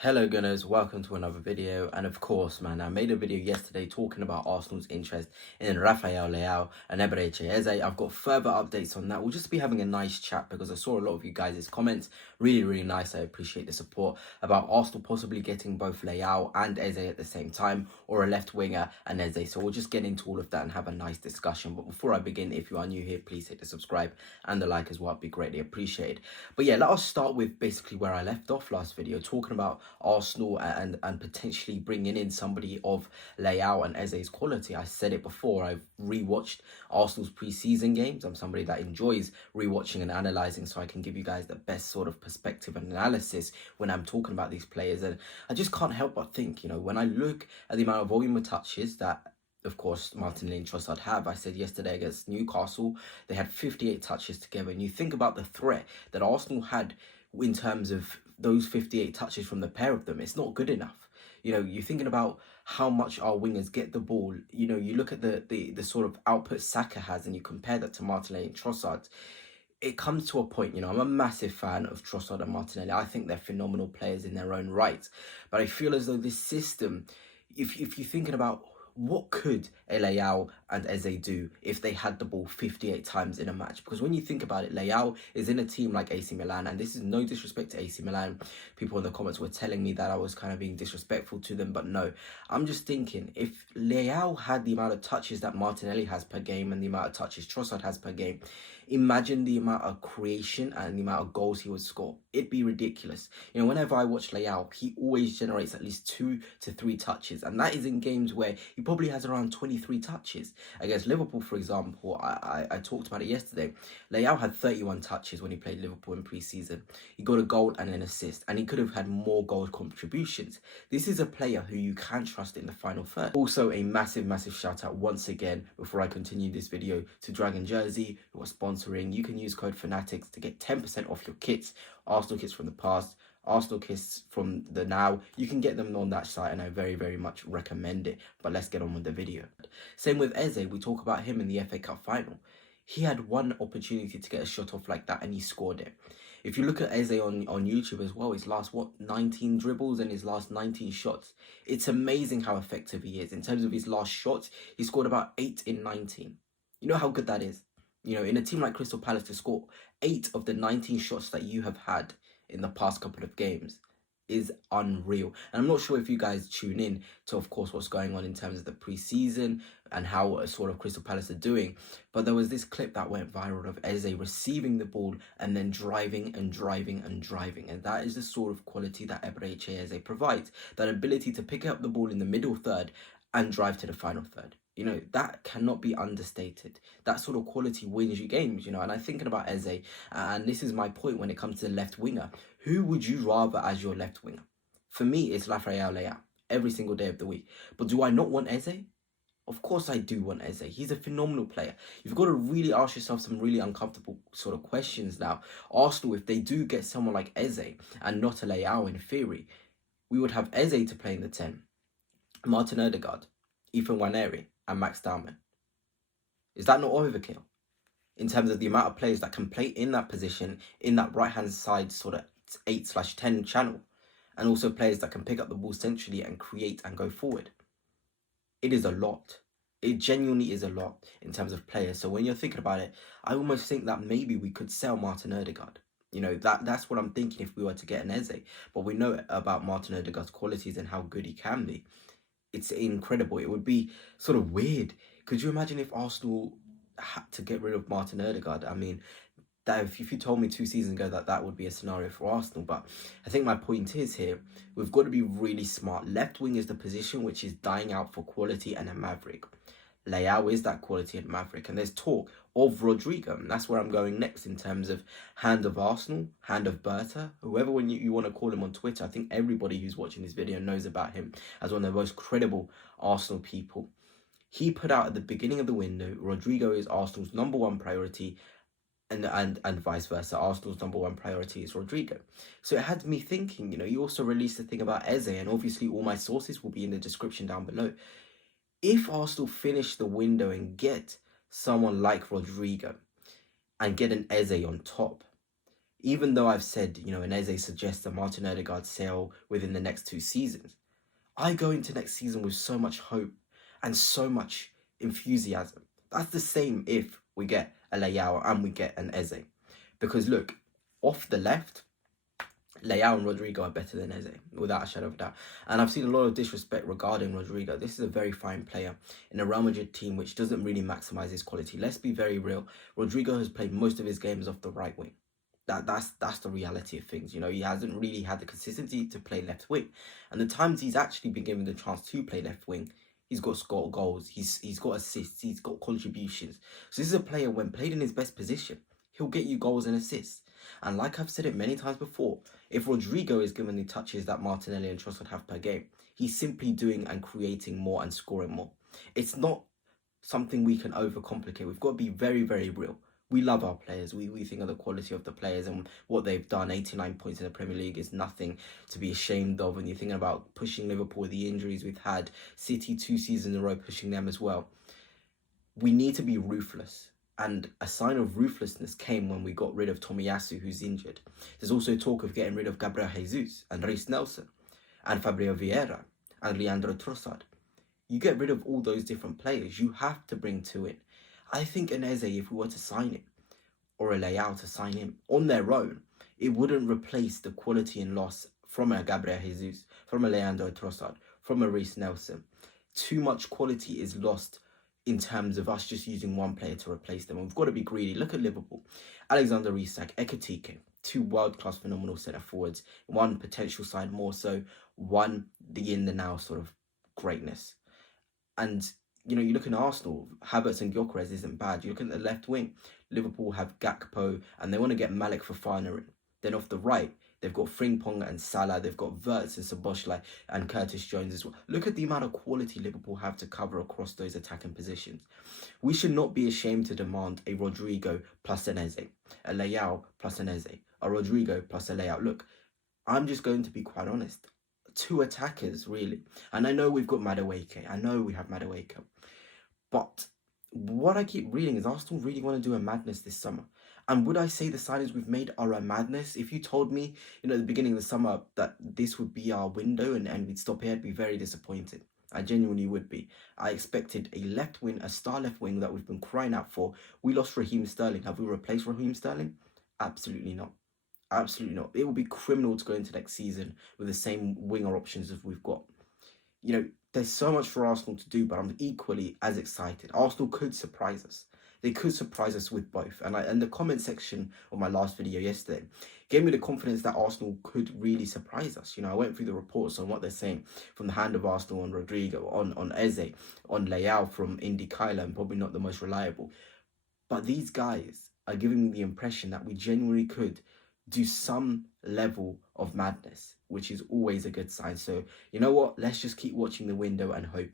Hello Gunners, welcome to another video. And of course, man, I made a video yesterday talking about Arsenal's interest in Rafael Leão and Eberechi Eze. I've got further updates on that. We'll just be having a nice chat because I saw a lot of you guys' comments. Really nice. I appreciate the support about Arsenal possibly getting both Leão and Eze at the same time, or a left winger and Eze. So we'll just get into all of that and have a nice discussion. But before I begin, if you are new here, please hit the subscribe and the like as well. It'd be greatly appreciated. But yeah, let us start with basically where I left off last video, talking about Arsenal and potentially bringing in somebody of Leão and Eze's quality. I said it before, I've rewatched Arsenal's pre-season games. I'm somebody that enjoys rewatching and analysing, so I can give you guys the best sort of perspective and analysis when I'm talking about these players. And I just can't help but think, when I look at the amount of volume of touches that, of course, Martinelli and Trossard have. I said yesterday against Newcastle, they had 58 touches together. And you think about the threat that Arsenal had in terms of those 58 touches from the pair of them, it's not good enough. You're thinking about how much our wingers get the ball. You look at the sort of output Saka has and you compare that to Martinelli and Trossard. It comes to a point, I'm a massive fan of Trossard and Martinelli. I think they're phenomenal players in their own right. But I feel as though this system, if you're thinking about what could Leão and Eze do if they had the ball 58 times in a match? Because when you think about it, Leão is in a team like AC Milan, and this is no disrespect to AC Milan. People in the comments were telling me that I was kind of being disrespectful to them, but no. I'm just thinking, if Leão had the amount of touches that Martinelli has per game and the amount of touches Trossard has per game, imagine the amount of creation and the amount of goals he would score. It'd be ridiculous. Whenever I watch Leão, he always generates at least 2 to 3 touches, and that is in games where he probably has around 23 touches. Against Liverpool, for example, I talked about it yesterday. Leão had 31 touches when he played Liverpool in pre-season. He got a goal and an assist, and he could have had more goal contributions. This is a player who you can trust in the final third. Also, a massive shout out once again, before I continue this video, to Dragon Jersey, who are sponsoring. You can use code Fanatics to get 10% off your kits. Arsenal kits from the past, Arsenal kits from the now. You can get them on that site, and I very much recommend it. But let's get on with the video. Same with Eze. We talk about him in the FA Cup final. He had one opportunity to get a shot off like that and he scored it. If you look at Eze on YouTube as well, his last 19 dribbles and his last 19 shots, it's amazing how effective he is. In terms of his last shots, he scored about 8 in 19. You know how good that is? In a team like Crystal Palace, to score 8 of the 19 shots that you have had in the past couple of games is unreal. And I'm not sure if you guys tune in to, of course, what's going on in terms of the pre-season and how sort of Crystal Palace are doing, but there was this clip that went viral of Eze receiving the ball and then driving, and that is the sort of quality that Eberechi Eze provides, that ability to pick up the ball in the middle third and drive to the final third. That cannot be understated. That sort of quality wins you games, and I'm thinking about Eze, and this is my point when it comes to the left winger. Who would you rather as your left winger? For me, it's Rafael Leão every single day of the week. But do I not want Eze? Of course I do want Eze. He's a phenomenal player. You've got to really ask yourself some really uncomfortable sort of questions now. Arsenal, if they do get someone like Eze and not a Leão in theory, we would have Eze to play in the 10, Martin Odegaard, Ethan Nwaneri, and Max Dalman. Is that not overkill? In terms of the amount of players that can play in that position, in that right-hand side sort of 8/10 channel, and also players that can pick up the ball centrally and create and go forward. It is a lot. It genuinely is a lot in terms of players. So when you're thinking about it, I almost think that maybe we could sell Martin Odegaard. That's what I'm thinking if we were to get an Eze. But we know about Martin Odegaard's qualities and how good he can be. It's incredible. It would be sort of weird. Could you imagine if Arsenal had to get rid of Martin Odegaard? I mean, that if you told me 2 seasons ago that would be a scenario for Arsenal. But I think my point is here, we've got to be really smart. Left wing is the position which is dying out for quality and a maverick. Leão is that quality and maverick. And there's talk of Rodrigo. And that's where I'm going next in terms of HandofArsenal, Hand of Berta, whoever you want to call him on Twitter. I think everybody who's watching this video knows about him as one of the most credible Arsenal people. He put out at the beginning of the window, Rodrigo is Arsenal's #1 priority, and vice versa. Arsenal's #1 priority is Rodrigo. So it had me thinking, you also released a thing about Eze, and obviously all my sources will be in the description down below. If Arsenal finish the window and get someone like Rodrigo and get an Eze on top, Even though I've said, and Eze suggests a Martin Odegaard sale within the next 2 seasons, I go into next season with so much hope and so much enthusiasm. That's the same if we get a Leão and we get an Eze. Because look, off the left, Leão and Rodrigo are better than Eze, without a shadow of a doubt. And I've seen a lot of disrespect regarding Rodrigo. This is a very fine player in a Real Madrid team which doesn't really maximise his quality. Let's be very real. Rodrigo has played most of his games off the right wing. That's the reality of things. He hasn't really had the consistency to play left wing. And the times he's actually been given the chance to play left wing, he's got scored goals, he's got assists, he's got contributions. So this is a player, when played in his best position, he'll get you goals and assists. And like I've said it many times before, if Rodrigo is given the touches that Martinelli and Trossard have per game, he's simply doing and creating more and scoring more. It's not something we can overcomplicate. We've got to be very, very real. We love our players. We think of the quality of the players and what they've done. 89 points in the Premier League is nothing to be ashamed of. And you're thinking about pushing Liverpool with the injuries we've had. City 2 seasons in a row pushing them as well. We need to be ruthless. And a sign of ruthlessness came when we got rid of Tomiyasu, who's injured. There's also talk of getting rid of Gabriel Jesus and Reiss Nelson and Fabio Vieira and Leandro Trossard. You get rid of all those different players, you have to bring 2 in. I think an Eze, if we were to sign him, or a Leão to sign him on their own, it wouldn't replace the quality and loss from a Gabriel Jesus, from a Leandro Trossard, from a Reiss Nelson. Too much quality is lost in terms of us just using one player to replace them. And we've got to be greedy. Look at Liverpool. Alexander Isak, Ekitike, 2 world-class phenomenal centre-forwards, one potential side more so, one the in the now sort of greatness. And, you look at Arsenal, Havertz and Gyökeres isn't bad. You look at the left wing, Liverpool have Gakpo, and they want to get Malik Fofana in. Then off the right, they've got Frimpong and Salah. They've got Wirtz and Szoboszlai and Curtis Jones as well. Look at the amount of quality Liverpool have to cover across those attacking positions. We should not be ashamed to demand a Rodrigo plus an Eze, a Leão plus an Eze, a Rodrigo plus a Leão. Look, I'm just going to be quite honest. 2 attackers, really. And I know we've got Madueke. I know we have Madueke. But what I keep reading is Arsenal really want to do a madness this summer. And would I say the signings we've made are a madness? If you told me, at the beginning of the summer that this would be our window and we'd stop here, I'd be very disappointed. I genuinely would be. I expected a left wing, a star left wing that we've been crying out for. We lost Raheem Sterling. Have we replaced Raheem Sterling? Absolutely not. Absolutely not. It will be criminal to go into next season with the same winger options as we've got. There's so much for Arsenal to do, but I'm equally as excited. Arsenal could surprise us. They could surprise us with both. And the comment section of my last video yesterday gave me the confidence that Arsenal could really surprise us. I went through the reports on what they're saying from the HandofArsenal on Rodrigo, on Eze, on Leão from Indykaila, and probably not the most reliable. But these guys are giving me the impression that we genuinely could do some level of madness, which is always a good sign. So, you know what? Let's just keep watching the window and hoping.